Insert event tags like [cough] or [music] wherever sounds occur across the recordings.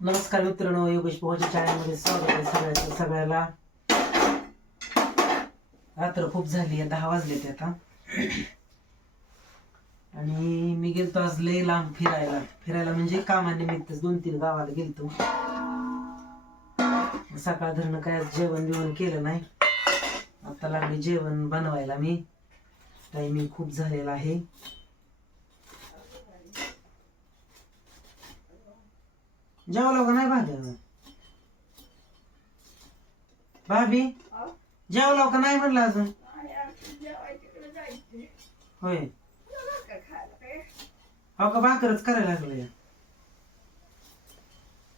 नमस्कार मित्रांनो योगेश पोहाच्या चॅनलमध्ये स्वागत आहे सगळ्याचं सगळ्याला. रात्र खूप झाली आहे दहा वाजले ते आता. आणि मी गेलतो आज लय लांब फिरायला. फिरायला म्हणजे कामानिमित्त दोन तीन गावाला गेलतो. सकाळ धरणं काय जेवण बिवण केलं नाही. आता लागले जेवण बनवायला मी. टायमिंग खूप झालेला आहे. जेवलो का नाही भाभी भाभी जेवलो का नाही म्हणलं अजून? होय. हो का भाकरच करायला लागले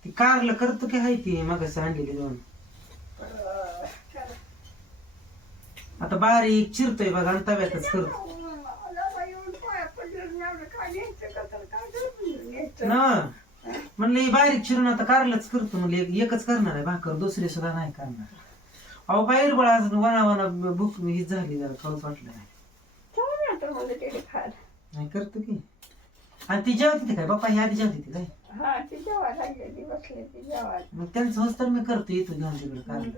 ती कारलं करतो की हाय ती मग आणलेली दोन. आता बारीक चिरतोय बघा आणि तव्यातच करतो. ना. म्हणलं हे बारीक चिरून आता कारलंच करतो. म्हणलं एक- एकच करणार आहे भाकर दुसरी सुद्धा नाही करणार. अहो बाहेर बळा अजून वना वना भूक ही झाली जरा खाऊच वाटलं नाही. नाही करतो की. आणि ती जेवते ती काय? बाप्पा ही आधी जेवते ती काय मग त्यांचं होस तर मी करतो येतो घेऊन तिकडे कारलं.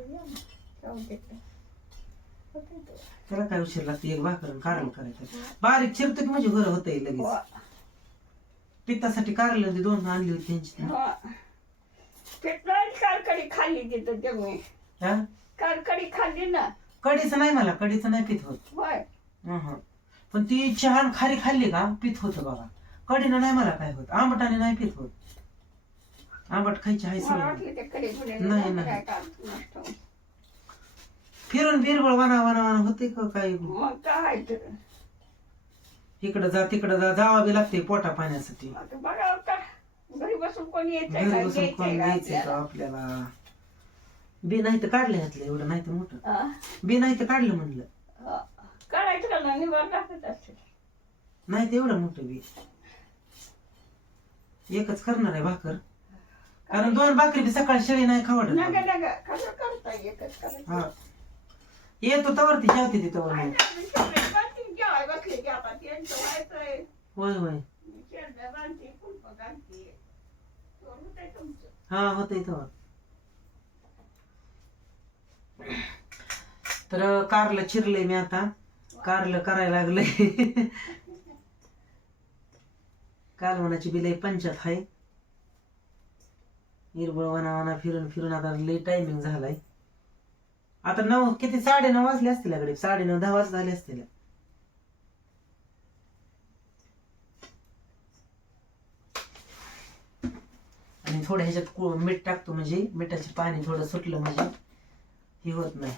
त्याला काय उशीर लागते? एक भाकर आणि कारलं करायचं. बारीक चिरतो की म्हणजे बरं होतंय लगेच. पित्तासाठी कारलं ती दोन आणली होती त्यांची कारकडी खाल्ली तिथं हा? कारकडी खाल्ली ना. कडीचं नाही मला कडीचं नाही पित होत. होय. अहं. पण ती चहा आणि खारी खाल्ली का? पित होतं बघा कडीनं नाही मला काय होत. आंबटाने नाही पित होत. आंबट खायची आहे मला सवय वाटलं ते कडे नाही, नाही. काय काम नसतं. फिरून बिरबळ वना वना वना होते का काय? मग काय तर. इकडं जा तिकडं जा जावं बी लागते पोटा पाण्यासाठी. आता बघा आता घरी बसून कोणी येत घरी बसून कोण द्यायचं का आपल्याला? बी नाही तर काढलं ह्यातलं एवढं नाही तर मोठं. बी नाही तर काढलं म्हणलं. काढायचं का नाही? निवार टाकत असेल नाही तर एवढं मोठं बी. एकच करणार आहे भाकर. कारण दोन भाकरी बी सकाळी शेळी नाही खावडत नका नका. कसं करता एकच करायचं. हा येतो तवरती जेवते ती तवर मग. जेवाय बसले की आता त्यांचं व्हायचंय. होय होय. शेंड्या बांधते कुलपं घालते. तर होतंय तुमचं. हा होत तवर तर कारलं चिरलंय मी आता. कारलं करायला लागलंय. कालवणाची बिल पंचात आहे हिरबळ वना वना फिरून फिरून आता लय टायमिंग झालाय. आता नऊ किती? साडे नऊ वाजले असतील साडे नऊ दहा वाजता झाले असतील. आणि थोडं ह्याच्यात मीठ टाकतो म्हणजे मिठाचे पाणी थोडं सुटलं म्हणजे हे होत नाही.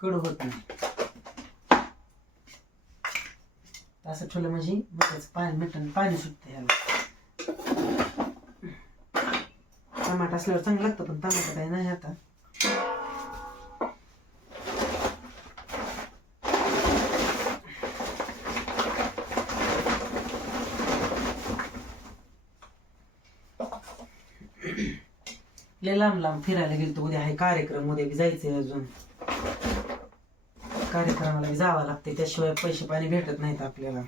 कडू होत नाही. असं ठेवलं म्हणजे मिठाचं पाणी मिठाने पाणी सुटतं ह्याला. टमाटा असल्यावर चांगलं लागतं पण टमाटा काही नाही आता. लय लांब लांब फिरायला गेलतो उद्या आहे कार्यक्रम उद्या बी जायचंय अजून. कार्यक्रमाला जावं लागते त्याशिवाय पैसे पाणी भेटत नाहीत आपल्याला.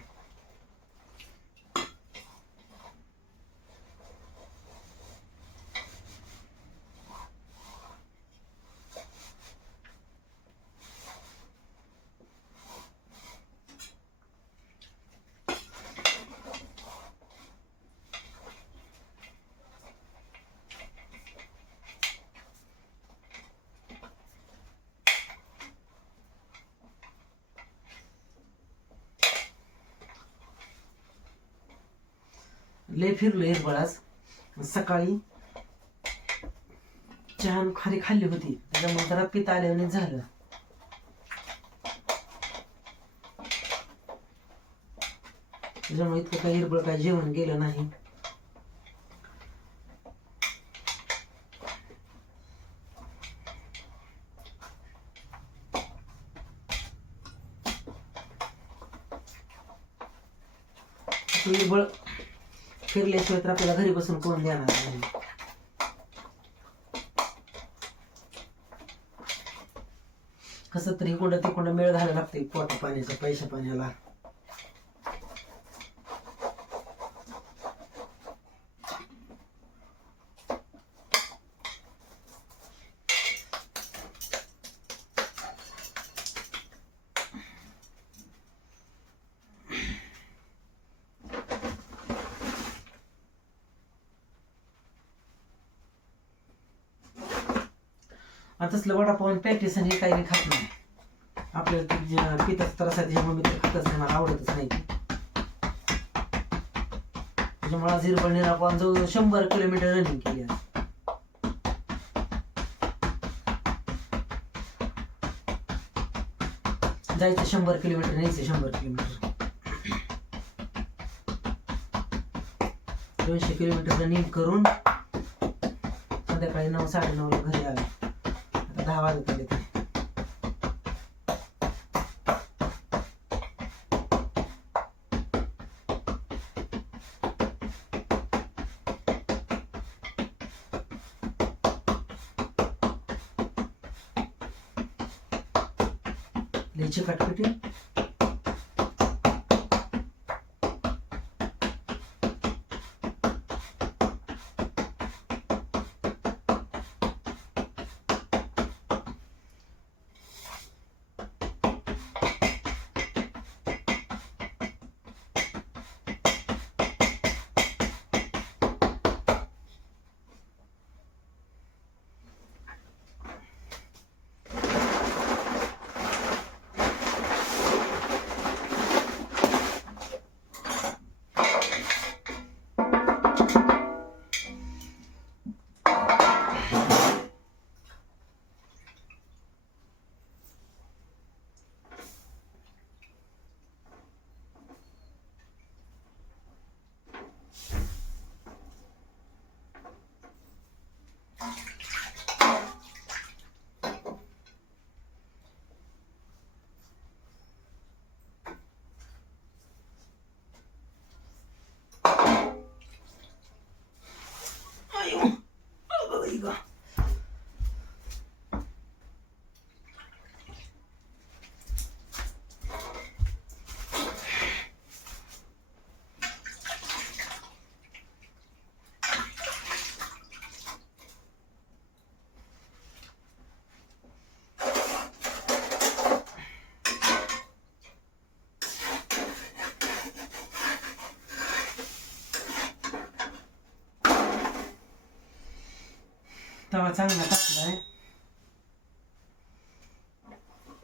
लय फिरलो हिरबळाच सकाळी चहा खारी खाल्ली होती. त्याच्यामुळे जरा पित आल्याने झालं. त्याच्यामुळे इतकं काही हिरबळ काही जेवण गेलं नाही हिरबळ त्याशिवाय तर आपल्याला घरी बसून कोण देणार नाही कसं तरी इकडं तिकडं मेळ घालायला लागते पोटा पाण्याचा पैशा पाण्याला तसलं वडापाव पॅटीस आणि हे काही नाही खात नाही. आपल्याला पिताच त्रास आहे त्याच्यामुळे मी ते खातच नाही मला आवडतच नाही त्याच्यामुळे आज हिरबळ निरापान जवळ शंभर किलोमीटर रनिंग केली आज. जायचं शंभर किलोमीटर न्यायचं शंभर किलोमीटर. दोनशे किलोमीटर रनिंग करून संध्याकाळी नऊ साडे नऊला घरी आलो. आता दहा वाजत आले चांगला टाकलाय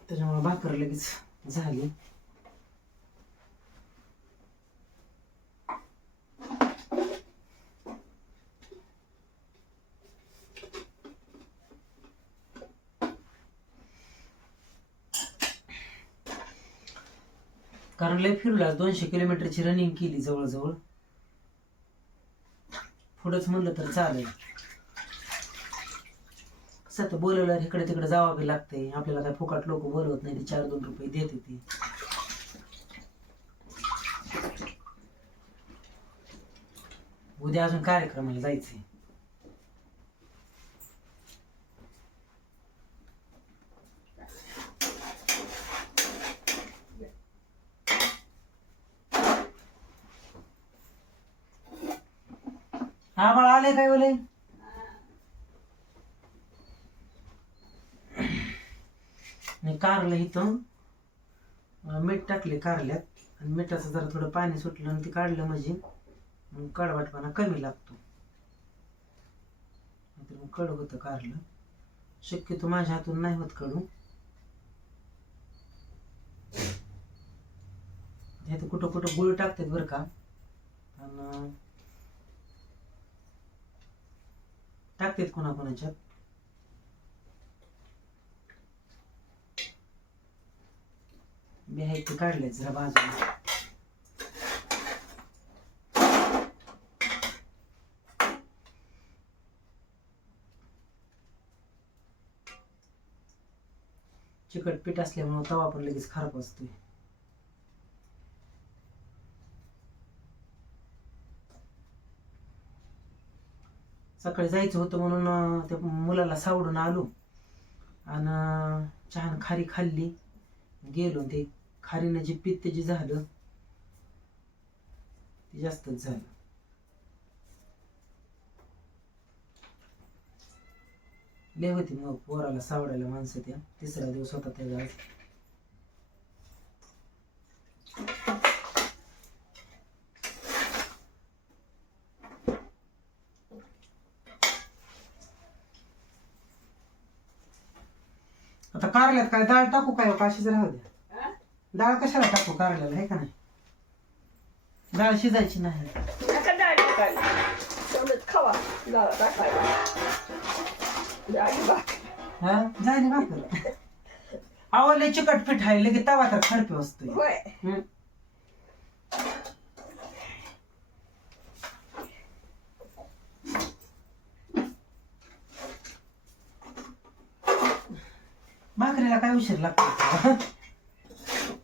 त्याच्यामुळे भाकर लगेच झाली. कारण लय फिरला दोनशे किलोमीटरची रनिंग केली जवळजवळ. पुढंच म्हणलं तर चालेल. कसं बोलवल्यावर इकडे तिकडे जावं बी लागते आपल्याला काय फुकट लोक बोलवत नाही ते चार दोन रुपये देते ती उद्या अजून कार्यक्रमाला जायचंय. हा बाळा आले काय बोले कारलं इथं. मीठ टाकले कारल्यात. आणि मिठाचं जरा थोडं पाणी सुटलं आणि ते काढलं म्हणजे मग कडवाटपणा कमी लागतो. नाहीतर मग कडू होतं कारलं. शक्यतो माझ्या हातून नाही होत कडू. ह्यात कुठं कुठं गुळ टाकतात बरं का. आणि टाकतात कोणाकोणाच्यात. मी आहे ते काढले जरा बाजूला. चिकट पीठ असल्यामुळे तवा पण लगेच खराब असतोय सकाळी जायचं होतं म्हणून त्या मुलाला सावडून आलो. आणि चहान खारी खाल्ली. गेलो ते. खारीनं जे पित्त जे झालं ते जास्तच झालं. लय होती मग पोराला सावडायला माणसं त्या. तिसरा दिवस होता त्याला आता कारल्यात काय डाळ टाकू काय? काशीच राहू द्या. डाळ कशाला टाकू? कारल्याला आहे का नाही? डाळ शिजायची नाही. नका डाळ टाकायला. तेवढंच खावा. डाळ टाकायला. डाळी भाकर. हा? भाकर. चिकट पीठ आहे. लगेच तवा तर खडपे असतोय होय. भाकरीला काय उशीर लागतो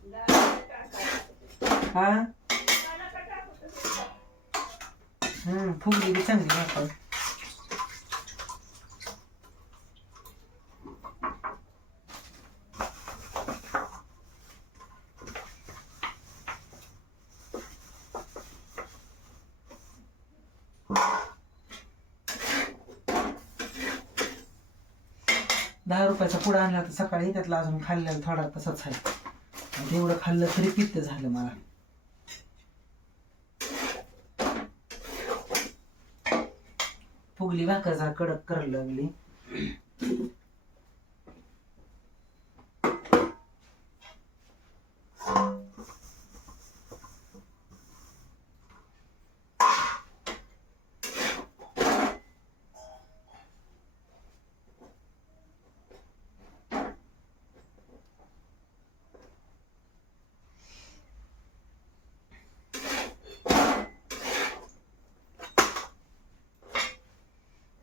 डाळ टाकायला हा हम्म फुगली बी चांगली आपण दहा रुपयाचा पुडा आणला तर सकाळी त्यातला अजून खाल्ल्याला थोडा तसाच आहे. आणि तेवढं खाल्लं तरी पित्त झालं मला. फुगली भाकर कडक करायला लागली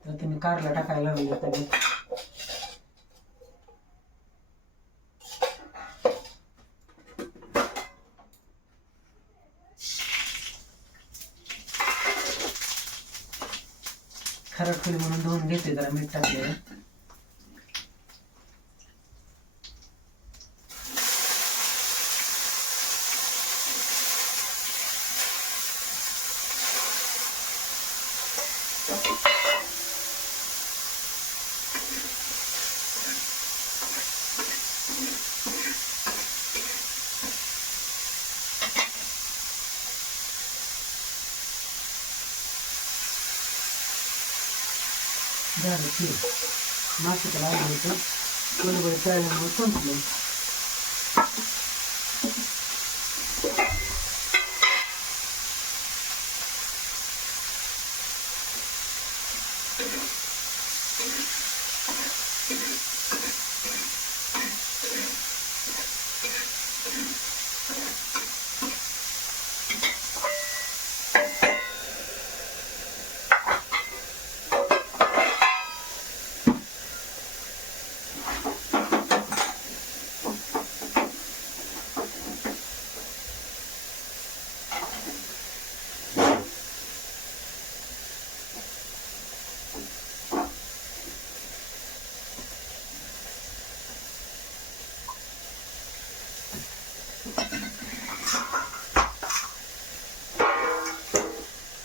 तर तुम्ही कारला टाकायला लागले त्याने खरं खोली म्हणून धुवून घेते जरा मीठ टाकले झालं की मासिक लागलं होतं बरोबर चालल्यामुळे संपलं.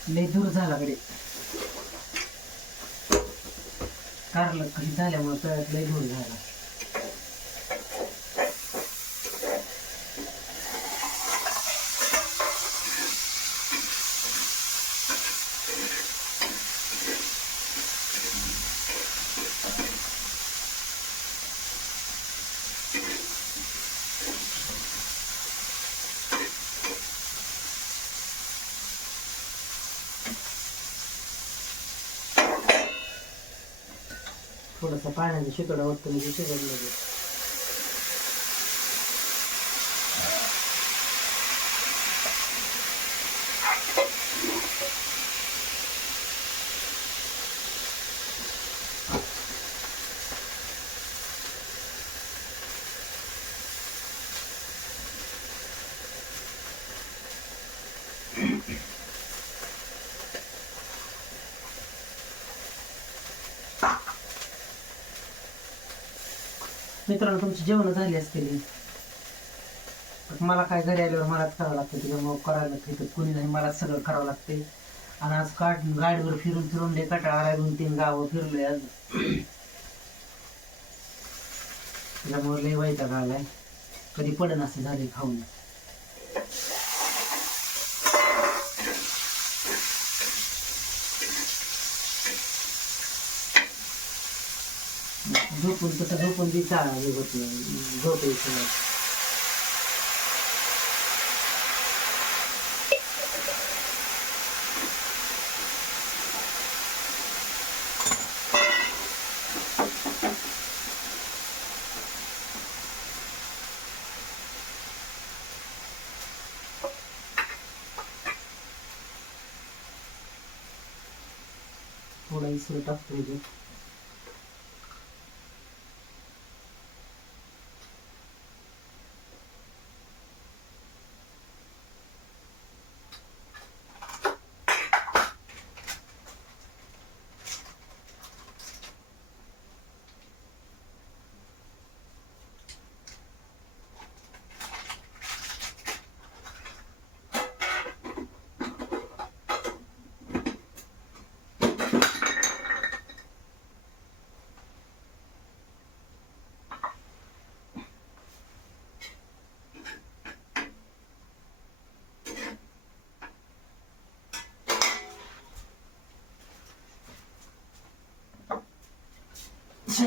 दूर झाला कडे कारलं कधी झाल्यामुळे तळ्यात लय दूर झाला. थोडंसं पाण्याचं शितोडा होतं म्हणजे शिजत मित्रांनो तुमची जेवण झाली असतील. मला काय घरी आल्यावर मलाच करावं लागतं त्याच्यामुळे करायला लागतं तर कोणी नाही मलाच सगळं करावं लागते. आणि आज काट गाडीवर फिरून फिरून लय कटाळा आलाय दोन तीन गावं फिरलोय आज. त्याच्यामुळे लय वाईट आलाय. कधी पडन असं झाले खाऊन. झोपून तसं झोपून बी चाळा हे होत नाही. झोप यायची नाही. थोडा इसरू टाकतो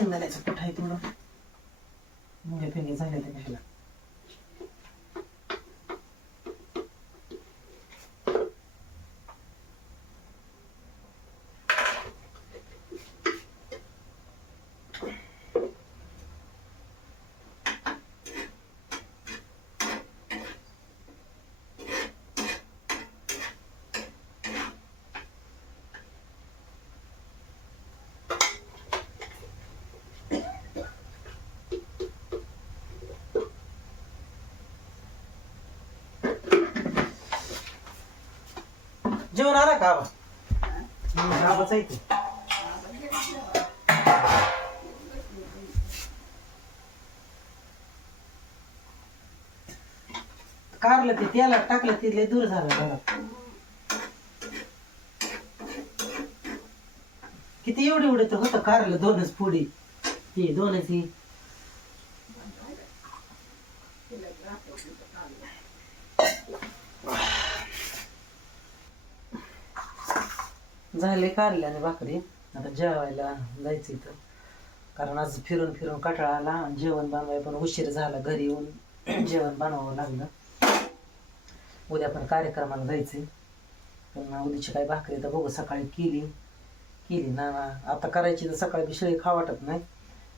शेंगदाण्याचं पीठ आहे थोडं मुंगे? फेंगे झाले ते कशाला? जेवण आला का आबा? आबाच आहे की कारलं ते त्याला टाकलं ते लय दूर झालं घरात किती एवढे एवढे तर होतं कारलं दोनच पुढे. ते दोनच ही. झाले कारल्याने भाकरी? आता जेवायला जायचं इथं. कारण आज फिरून फिरून कटाळा आला आणि जेवण बनवाय पण उशीर झाला. घरी येऊन [clears throat] जेवण बनवावं लागलं. उद्या पण कार्यक्रमाला जायचंय. पण उद्याची काही भाकरी तर बघू सकाळी केली. केली ना. ना आता करायची तर सकाळी बिशळी शेळी खा वाटत नाही.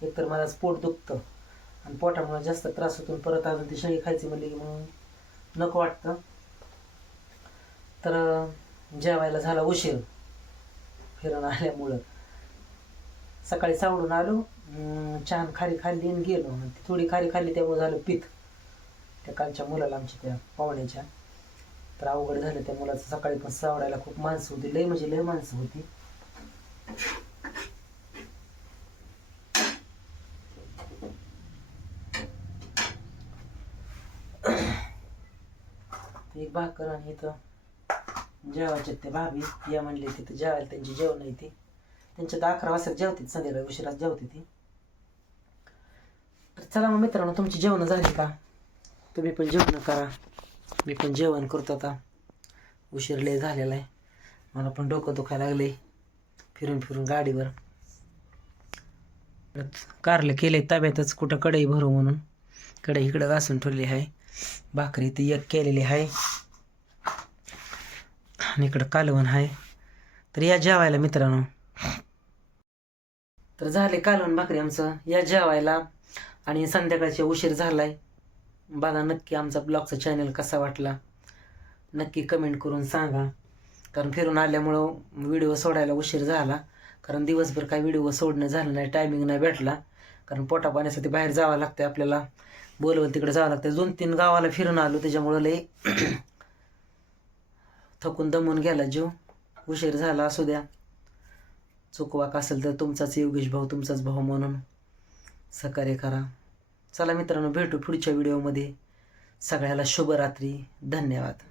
एकतर मला पोट दुखतं. आणि पोटामुळे जास्त त्रास होतो परत अजून ती शेळी खायची म्हणली की मग नको वाटतं. तर जेवायला झाला उशीर. फिरून आल्यामुळं. सकाळी सावडून आलो छान खारी खाल्ली आणि गेलो. ती थोडी खारी खाल्ली त्यामुळे झालं पीत त्या कालच्या मुलाला आमच्या त्या पाहुण्याच्या. तर अवघड झालं त्या मुलाचं. सकाळी पण सावडायला खूप माणसं होती. लय म्हणजे लय माणसं होती. एक भाकर आणि इथं जेवायचे ते भाभी या म्हणले तिथे जेवायला त्यांची जेवण आहे ती. त्यांच्या तर अकरा वाजता जेवते संध्याकाळी उशिरात जेवते ती. तर चला मग मित्रांनो तुमची जेवणं झाली का? तुम्ही पण जेवण करा. मी पण जेवण करतो आता. उशीर लय झालेला आहे. मला पण डोकं दुखायला लागले फिरून फिरून गाडीवर. कारलं केले तब्यातच कुठं कढई भरू म्हणून. कढई इकडं घासून ठेवली आहे. भाकरी ती एक केलेली आहे. आणि इकडं कालवण आहे तर या जेवायला मित्रांनो. तर झाले कालवण भाकरी आमचं. या जेवायला आणि संध्याकाळचे उशीर झालाय. बघा नक्की आमचा ब्लॉगचा चॅनल कसा वाटला. नक्की कमेंट करून सांगा. कारण फिरून आल्यामुळं व्हिडिओ सोडायला उशीर झाला. कारण दिवसभर काही व्हिडिओ सोडणं झालं नाही टायमिंग नाही भेटला. कारण पोटा पाण्यासाठी बाहेर जावं लागतं आपल्याला. बोलवून तिकडे जावं लागतं दोन तीन गावाला फिरून आलो त्याच्यामुळं लय थकून दमून गेला जीव. उशीर झाला असू द्या. चुकवाक असेल तर तुमचाच योगेश भाऊ तुमचाच भाऊ म्हणून. सहकार्य करा. चला मित्रांनो भेटू पुढच्या व्हिडिओमध्ये सगळ्याला शुभरात्री. धन्यवाद.